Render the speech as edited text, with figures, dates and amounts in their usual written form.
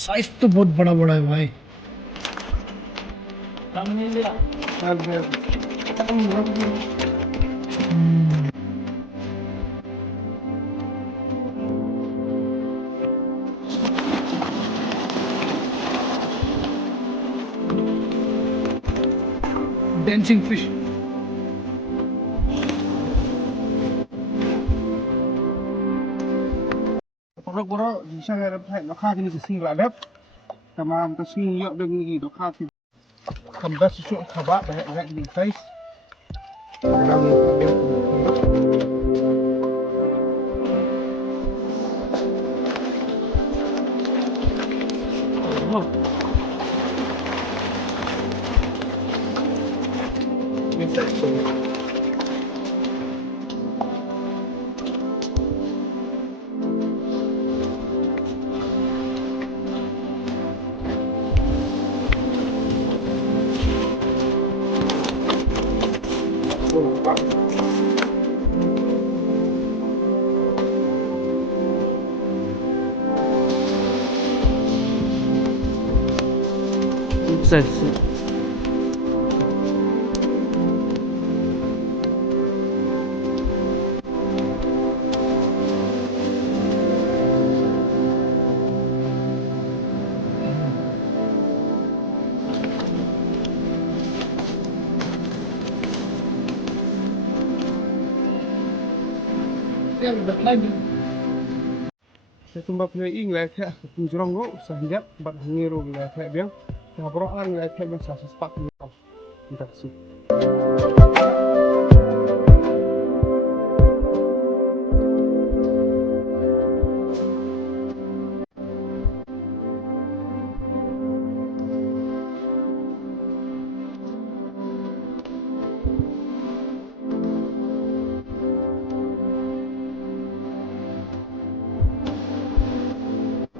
साइज तो बहुत बड़ा बड़ा है भाई। Dancing fish. Boro-boro bisa ngarep hai nó khác như cái sinh lại đất. Mà ta sinh nhựa được gì nó khác thì cầm đất xuống khả bát để hẹn đi thấy. Saya Tumba punya ingin kayak tunjurang go sahjat bat ngiru kayak biang. Nah, bro, orang kayak biang sah sepak ni. Entah sih.